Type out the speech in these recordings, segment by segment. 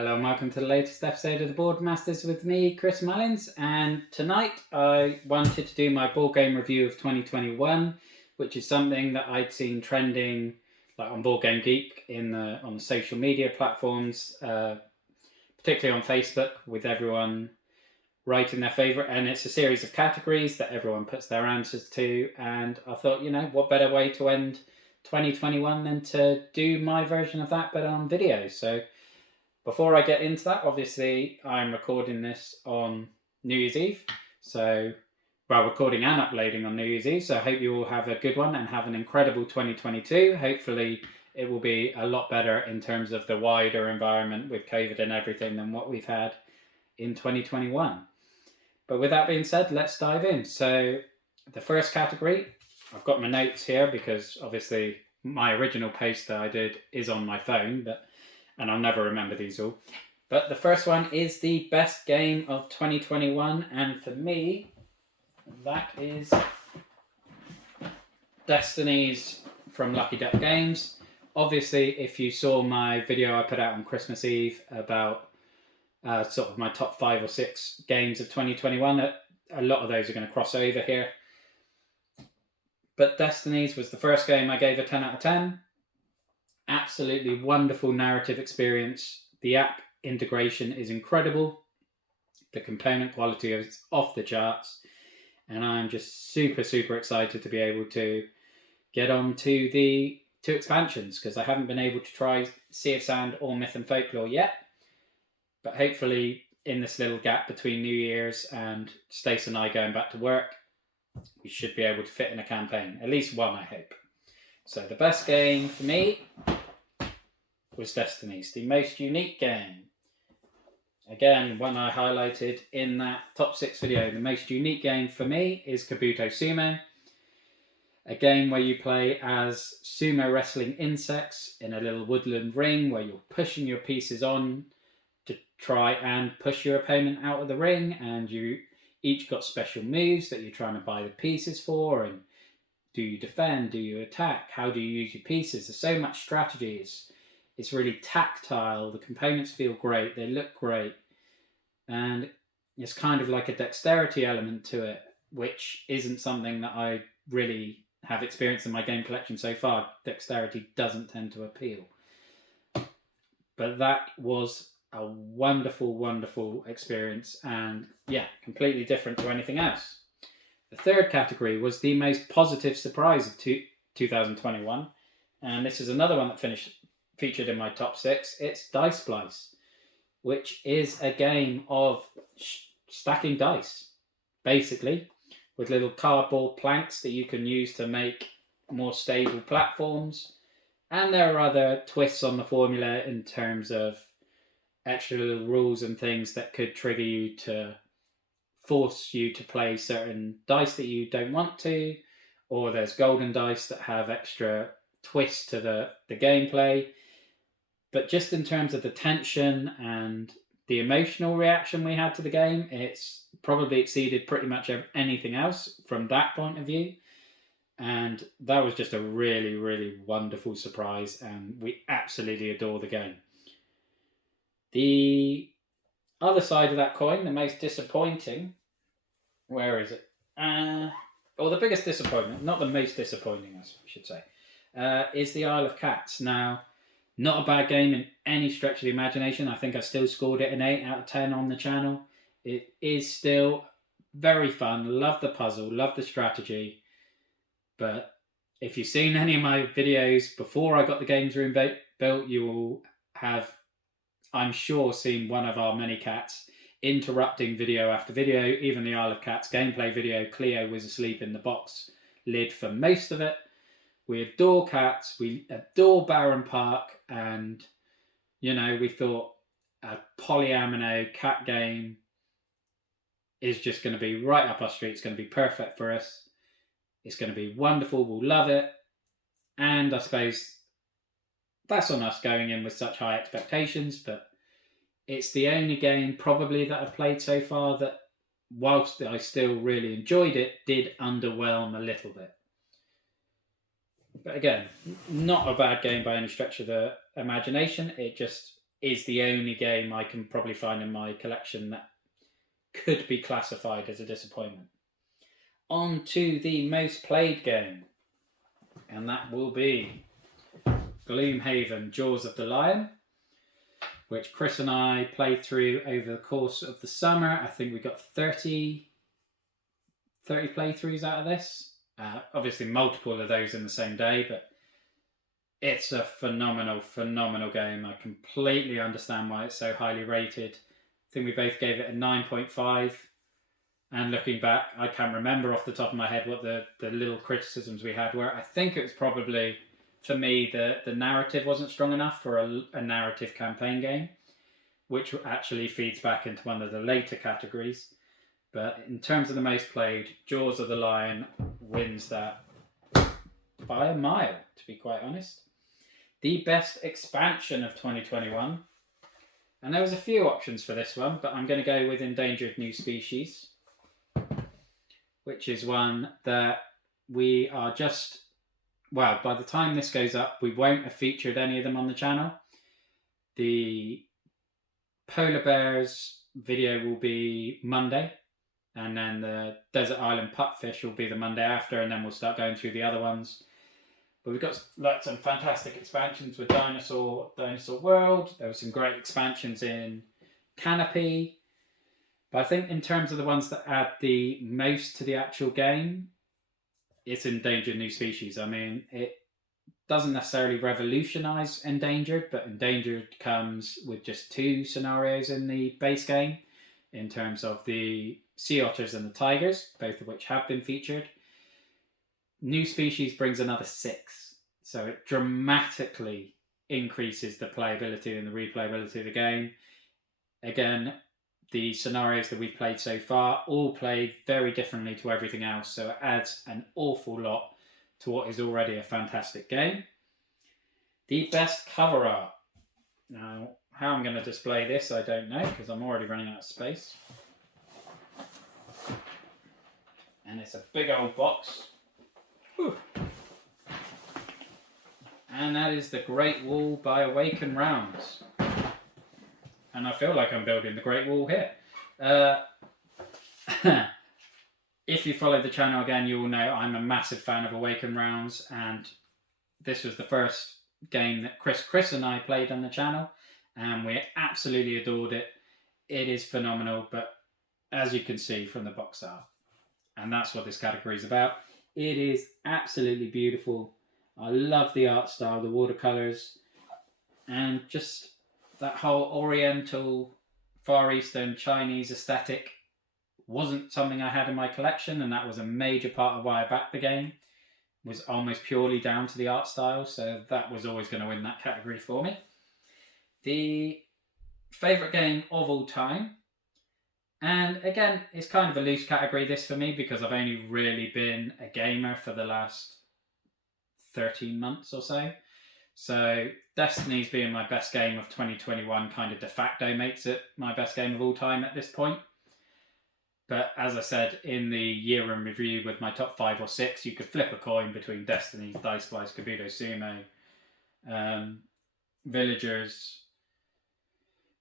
Hello and welcome to the latest episode of the Boardmasters with me, Chris Mullins. And tonight I wanted to do my board game review of 2021, which is something that I'd seen trending like on Board Game Geek on the social media platforms, particularly on Facebook, with everyone writing their favourite. And it's a series of categories that everyone puts their answers to. And I thought, what better way to end 2021 than to do my version of that, but on video. So before I get into that, obviously I'm recording this on New Year's Eve. Recording and uploading on New Year's Eve. So I hope you all have a good one and have an incredible 2022. Hopefully it will be a lot better in terms of the wider environment with COVID and everything than what we've had in 2021. But with that being said, let's dive in. So the first category, I've got my notes here because obviously my original post that I did is on my phone, and I'll never remember these all. But the first one is the best game of 2021, and for me, that is Destinies from Lucky Duck Games. Obviously, if you saw my video I put out on Christmas Eve about sort of my top 5 or 6 games of 2021, a lot of those are going to cross over here. But Destinies was the first game I gave a 10 out of 10. Absolutely wonderful narrative experience. The app integration is incredible. The component quality is off the charts. And I'm just super, super excited to be able to get on to the 2 expansions because I haven't been able to try Sea of Sand or Myth and Folklore yet. But hopefully in this little gap between New Year's and Stace and I going back to work, we should be able to fit in a campaign. At least one, I hope. So the best game for me was Destinies, the most unique game. Again, one I highlighted in that top 6 video. The most unique game for me is Kabuto Sumo, a game where you play as sumo wrestling insects in a little woodland ring where you're pushing your pieces on to try and push your opponent out of the ring, and you each got special moves that you're trying to buy the pieces for. And do you defend? Do you attack? How do you use your pieces? There's so much strategy. It's really tactile. The components feel great. They look great. And it's kind of like a dexterity element to it, which isn't something that I really have experienced in my game collection so far. Dexterity doesn't tend to appeal. But that was a wonderful, wonderful experience. And yeah, completely different to anything else. The third category was the most positive surprise of 2021. And this is another one that featured in my top 6. It's Dice Splice, which is a game of stacking dice, basically, with little cardboard planks that you can use to make more stable platforms. And there are other twists on the formula in terms of extra little rules and things that could trigger you to force you to play certain dice that you don't want to, or there's golden dice that have extra twists to the gameplay. But just in terms of the tension and the emotional reaction we had to the game, it's probably exceeded pretty much anything else from that point of view. And that was just a really, really wonderful surprise, and we absolutely adore the game. The other side of that coin, the most disappointing, where is it? The biggest disappointment, not the most disappointing, I should say, is the Isle of Cats. Now, not a bad game in any stretch of the imagination. I think I still scored it an 8 out of 10 on the channel. It is still very fun. Love the puzzle, love the strategy. But if you've seen any of my videos before I got the games room built, you will have, I'm sure, seen one of our many cats interrupting video after video. Even the Isle of Cats gameplay video, Cleo was asleep in the box lid for most of it. We adore cats, we adore Barron Park, and, we thought a polyamino cat game is just going to be right up our street. It's going to be perfect for us. It's going to be wonderful. We'll love it. And I suppose that's on us going in with such high expectations, but it's the only game probably that I've played so far that, whilst I still really enjoyed it, did underwhelm a little bit. But again, not a bad game by any stretch of the imagination. It just is the only game I can probably find in my collection that could be classified as a disappointment. On to the most played game, and that will be Gloomhaven Jaws of the Lion, which Chris and I played through over the course of the summer. I think we got 30 playthroughs out of this. Obviously multiple of those in the same day, but it's a phenomenal game. I completely understand why it's so highly rated. I think we both gave it a 9.5. And looking back, I can't remember off the top of my head what the little criticisms we had were. I think it was probably, for me, the narrative wasn't strong enough for a narrative campaign game, which actually feeds back into one of the later categories. But in terms of the most played, Jaws of the Lion wins that by a mile, to be quite honest. The best expansion of 2021. And there was a few options for this one, but I'm going to go with Endangered New Species, which is one that we are just, well, by the time this goes up, we won't have featured any of them on the channel. The Polar Bears video will be Monday, and then the Desert Island Pupfish will be the Monday after, and then we'll start going through the other ones. But we've got some fantastic expansions with Dinosaur World. There were some great expansions in Canopy. But I think in terms of the ones that add the most to the actual game, it's Endangered New Species. I mean, it doesn't necessarily revolutionize Endangered, but Endangered comes with just 2 scenarios in the base game in terms of the sea otters and the tigers, both of which have been featured. New Species brings another 6, so it dramatically increases the playability and the replayability of the game. Again, the scenarios that we've played so far all play very differently to everything else, so it adds an awful lot to what is already a fantastic game. The best cover art. Now, how I'm going to display this, I don't know, because I'm already running out of space. And it's a big old box. Whew. And that is the Great Wall by Awaken Realms. And I feel like I'm building the Great Wall here. If you follow the channel again, you will know I'm a massive fan of Awaken Realms, and this was the first game that Chris and I played on the channel, and we absolutely adored it. It is phenomenal, but as you can see from the box art, and that's what this category is about, it is absolutely beautiful. I love the art style, the watercolors, and just that whole Oriental, Far Eastern, Chinese aesthetic wasn't something I had in my collection, and that was a major part of why I backed the game. It was almost purely down to the art style, so that was always going to win that category for me. The favourite game of all time, and again, it's kind of a loose category this for me because I've only really been a gamer for the last 13 months or so. So Destiny's being my best game of 2021 kind of de facto makes it my best game of all time at this point. But as I said, in the year in review with my top 5 or 6, you could flip a coin between Destiny's, Dice Splice, Kabuto Sumo, Villagers,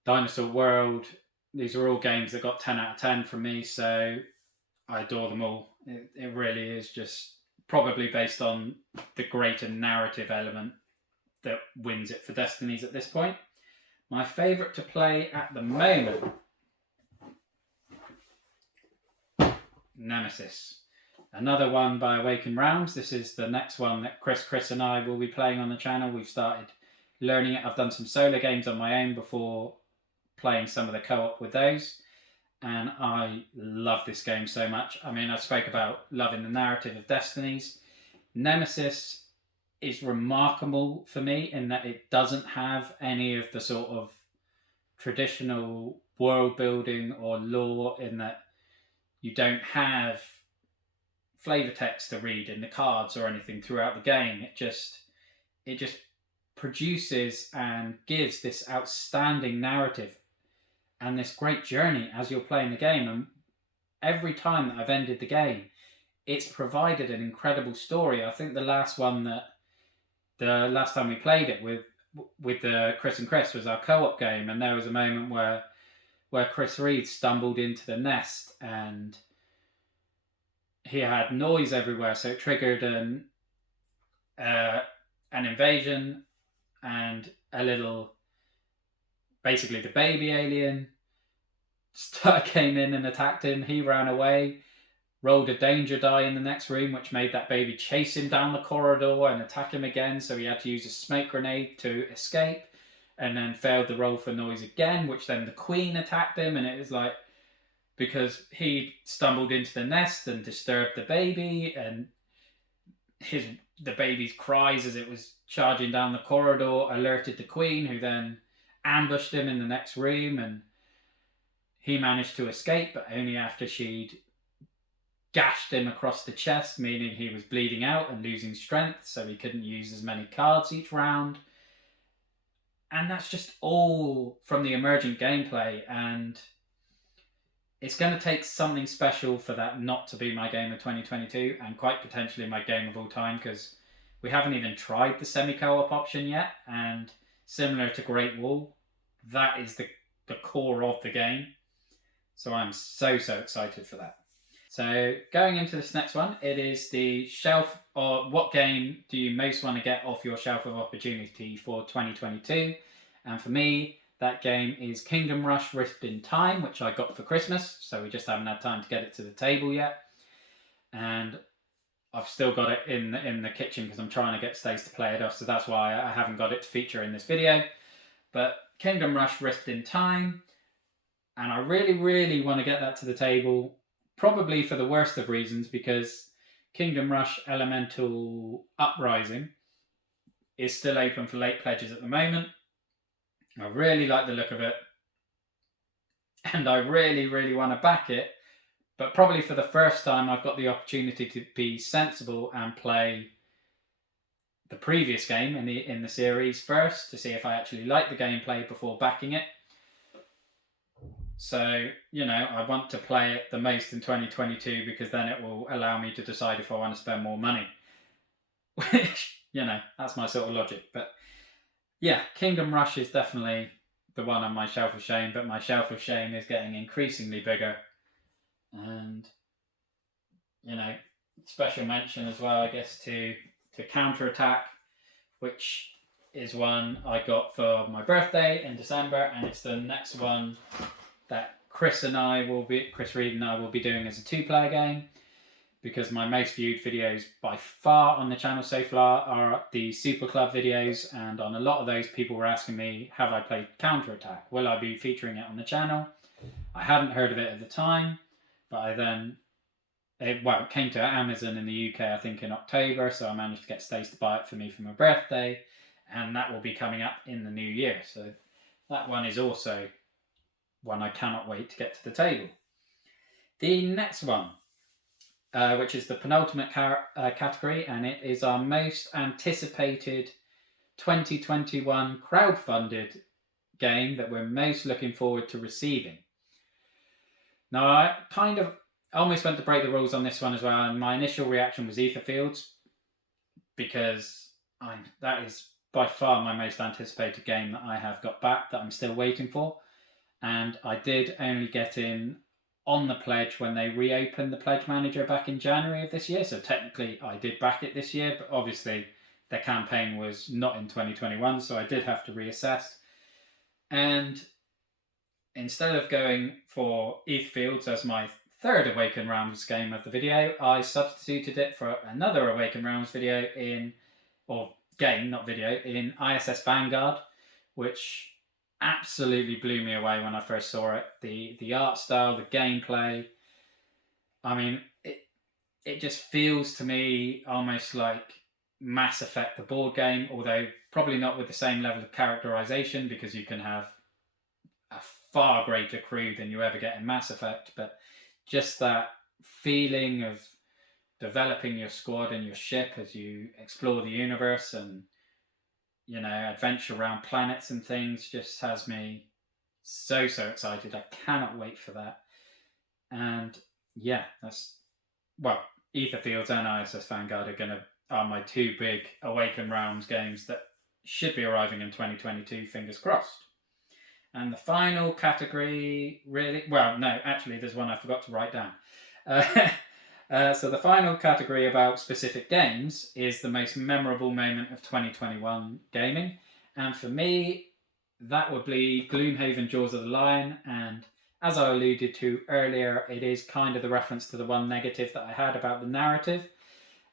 Dinosaur World. These are all games that got 10 out of 10 from me, so I adore them all. It really is just probably based on the greater narrative element that wins it for Destiny's at this point. My favourite to play at the moment, Nemesis. Another one by Awaken Realms. This is the next one that Chris and I will be playing on the channel. We've started learning it. I've done some solo games on my own before playing some of the co-op with those, and I love this game so much. I mean, I spoke about loving the narrative of Destiny's. Nemesis is remarkable for me in that it doesn't have any of the sort of traditional world building or lore, in that you don't have flavor text to read in the cards or anything throughout the game. It just produces and gives this outstanding narrative and this great journey as you're playing the game. And every time that I've ended the game, it's provided an incredible story. I think the last time we played it with, with the Chris and Chris was our co-op game, and there was a moment where Chris Reed stumbled into the nest and he had noise everywhere, so it triggered an invasion, and basically the baby alien came in and attacked him. He ran away, rolled a danger die in the next room, which made that baby chase him down the corridor and attack him again, so he had to use a smoke grenade to escape, and then failed the roll for noise again, which then the Queen attacked him, and it was like, because he stumbled into the nest and disturbed the baby, and the baby's cries as it was charging down the corridor alerted the Queen, who then ambushed him in the next room, and he managed to escape, but only after she'd gashed him across the chest, meaning he was bleeding out and losing strength, so he couldn't use as many cards each round. And that's just all from the emergent gameplay, and it's going to take something special for that not to be my game of 2022, and quite potentially my game of all time, because we haven't even tried the semi-co-op option yet, and similar to Great Wall, that is the core of the game. So I'm so excited for that. So going into this next one, it is the shelf, or what game do you most want to get off your shelf of opportunity for 2022? And for me, that game is Kingdom Rush Rift in Time, which I got for Christmas, so we just haven't had time to get it to the table yet. And I've still got it in the kitchen because I'm trying to get Stace to play it off, so that's why I haven't got it to feature in this video. But Kingdom Rush Rift in Time, and I really want to get that to the table, probably for the worst of reasons, because Kingdom Rush Elemental Uprising is still open for late pledges at the moment. I really like the look of it, and I really want to back it, but probably for the first time I've got the opportunity to be sensible and play the previous game in the series first, to see if I actually like the gameplay before backing it. So, I want to play it the most in 2022, because then it will allow me to decide if I want to spend more money. Which, that's my sort of logic. But yeah, Kingdom Rush is definitely the one on my shelf of shame, but my shelf of shame is getting increasingly bigger. And, special mention as well, I guess, to Counterattack, which is one I got for my birthday in December, and it's the next one that Chris Reed and I will be doing as a 2-player game, because my most viewed videos by far on the channel so far are the Super Club videos, and on a lot of those people were asking me, have I played Counterattack? Will I be featuring it on the channel? I hadn't heard of it at the time, but it came to Amazon in the UK I think in October, so I managed to get Stace to buy it for me for my birthday, and that will be coming up in the new year. So that one is also one I cannot wait to get to the table. The next one, which is the penultimate category, and it is our most anticipated 2021 crowdfunded game that we're most looking forward to receiving. Now, I almost went to break the rules on this one as well, and my initial reaction was Etherfields, because that is by far my most anticipated game that I have got back, that I'm still waiting for. And I did only get in on the pledge when they reopened the pledge manager back in January of this year, so technically I did back it this year, but obviously the campaign was not in 2021, so I did have to reassess. And instead of going for Etherfields as my third Awaken Realms game of the video, I substituted it for another Awaken Realms video in ISS Vanguard, which absolutely blew me away when I first saw it. The art style, the gameplay, I mean, it just feels to me almost like Mass Effect, the board game, although probably not with the same level of characterization, because you can have a far greater crew than you ever get in Mass Effect, but just that feeling of developing your squad and your ship as you explore the universe and adventure around planets and things just has me so excited. I cannot wait for that. And yeah, Etherfields and ISS Vanguard are my two big Awaken Realms games that should be arriving in 2022, fingers crossed. And the final category, really, well, no, actually, there's one I forgot to write down. So the final category about specific games is the most memorable moment of 2021 gaming. And for me, that would be Gloomhaven Jaws of the Lion. And as I alluded to earlier, it is kind of the reference to the one negative that I had about the narrative.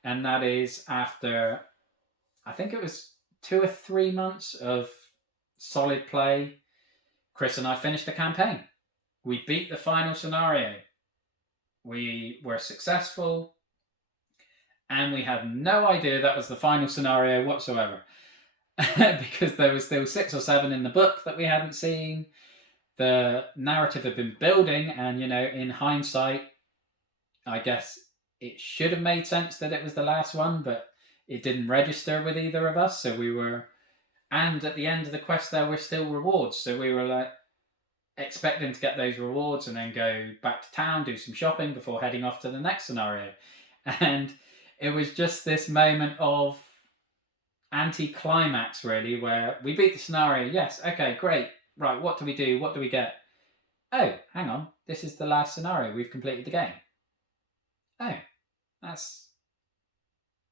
And that is after, I think it was 2 or 3 months of solid play, Chris and I finished the campaign. We beat the final scenario. We were successful, and we had no idea that was the final scenario whatsoever. Because there was still 6 or 7 in the book that we hadn't seen. The narrative had been building, and in hindsight, I guess it should have made sense that it was the last one, but it didn't register with either of us. So we were, and at the end of the quest, there were still rewards. So we were like expecting to get those rewards and then go back to town, do some shopping before heading off to the next scenario. And it was just this moment of anti-climax, really, where we beat the scenario. Yes, okay, great. Right, what do we do? What do we get? Oh, hang on. This is the last scenario. We've completed the game. Oh, that's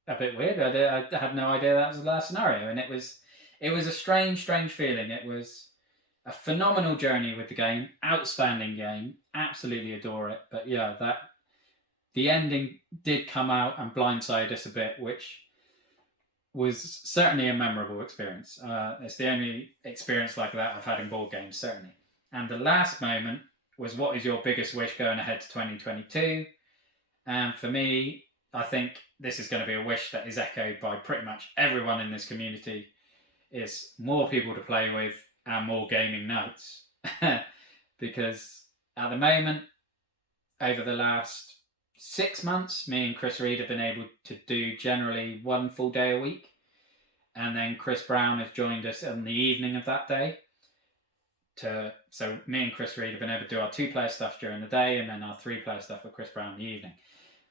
a bit weird. I had no idea that was the last scenario. And it was a strange feeling. It was a phenomenal journey with the game. Outstanding game. Absolutely adore it. But yeah, the ending did come out and blindside us a bit, which was certainly a memorable experience. It's the only experience like that I've had in board games, certainly. And the last moment was, what is your biggest wish going ahead to 2022? And for me, I think this is going to be a wish that is echoed by pretty much everyone in this community, is more people to play with and more gaming nights. Because at the moment, over the last 6 months, me and Chris Reed have been able to do generally 1 full day a week. And then Chris Brown has joined us on the evening of that day. So me and Chris Reed have been able to do our 2-player stuff during the day and then our 3-player stuff with Chris Brown in the evening,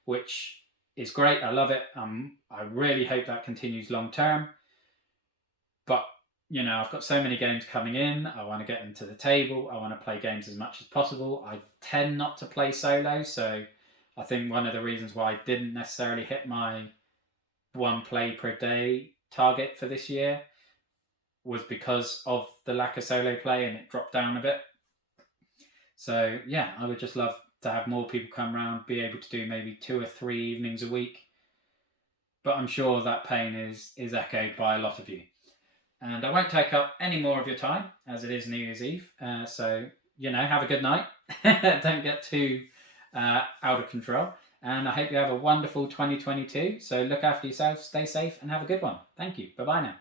which is great. I love it. I really hope that continues long term. But, I've got so many games coming in. I want to get them to the table. I want to play games as much as possible. I tend not to play solo, so I think one of the reasons why I didn't necessarily hit my 1 play per day target for this year was because of the lack of solo play, and it dropped down a bit. So yeah, I would just love to have more people come around, be able to do maybe 2 or 3 evenings a week. But I'm sure that pain is echoed by a lot of you. And I won't take up any more of your time, as it is New Year's Eve. So, have a good night. Don't get too out of control. And I hope you have a wonderful 2022. So look after yourself, stay safe, and have a good one. Thank you. Bye-bye now.